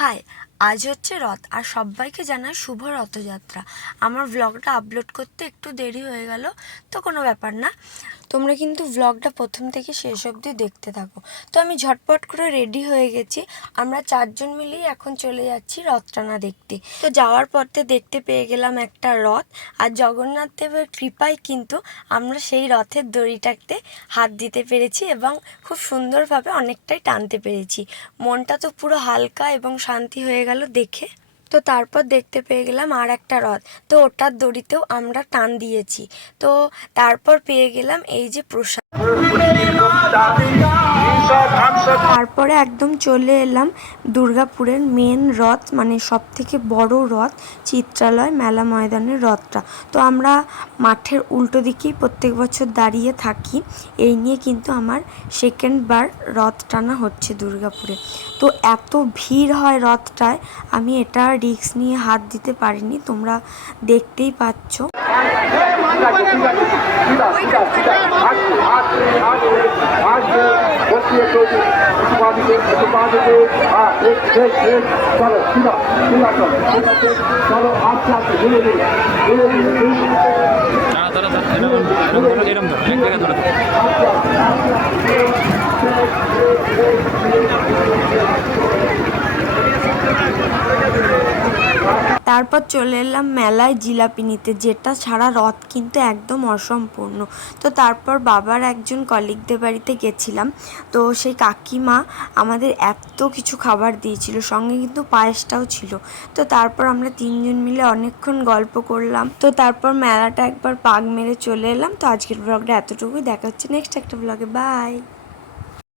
High, আজ হচ্ছে রথ আর সবাইকে জানাই শুভ রথযাত্রা। আমার ভ্লগটা আপলোড করতে একটু দেরি হয়ে গেল, তো কোনো ব্যাপার না। তোমরা কিন্তু ভ্লগটা প্রথম থেকে শেষ অবধি দেখতে থাকো। তো আমি ঝটপট করে রেডি হয়ে গেছি। আমরা 4জন মিলেই এখন চলে যাচ্ছি রথ টানা দেখতে। তো যাওয়ার পথে দেখতে পেয়ে গেলাম একটা রথ, আর জগন্নাথ দেবের কৃপায় কিন্তু আমরা সেই রথের দড়িটাতে হাত দিতে পেরেছি এবং খুব সুন্দরভাবে অনেকটাই টানতে পেরেছি। মনটা তো পুরো হালকা এবং শান্তি হয়ে গেল দেখে। তো তারপর দেখতে পেয়ে গেলাম আর একটা রথ, তো ওটার দড়িতেও আমরা টান দিয়েছি। তো তারপর পেয়ে গেলাম এই যে প্রসাদ। তারপরে একদম চলে এলাম দুর্গাপুরের মেন রথ, মানে সব থেকে বড় রথ, চিত্রালয় মেলা ময়দানের রথটা। তো আমরা মাঠের উল্টো দিকেই প্রত্যেক বছর দাঁড়িয়ে থাকি। এই নিয়ে কিন্তু আমার সেকেন্ডবার রথ টানা হচ্ছে দুর্গাপুরে। তো এত ভিড় হয় রথটায়, আমি এটা রিস্ক নিয়ে হাত দিতে পারিনি, তোমরা দেখতেই পাচ্ছ। তারপর চলে এলাম মেলায় জিলাপি নিতে, যেটা ছাড়া রথ কিন্তু একদম অসম্পূর্ণ। তো তারপর বাবার একজন কলিগদের বাড়িতে গেছিলাম, তো সেই কাকিমা আমাদের এত কিছু খাবার দিয়েছিল, সঙ্গে কিন্তু পায়েসটাও ছিল। তো তারপর আমরা 3জন মিলে অনেকক্ষণ গল্প করলাম। তো তারপর মেলাটা একবার পাক মেরে চলে এলাম। তো আজকের ব্লগটা এতটুকুই, দেখা হচ্ছে নেক্সট একটা ব্লগে। বাই।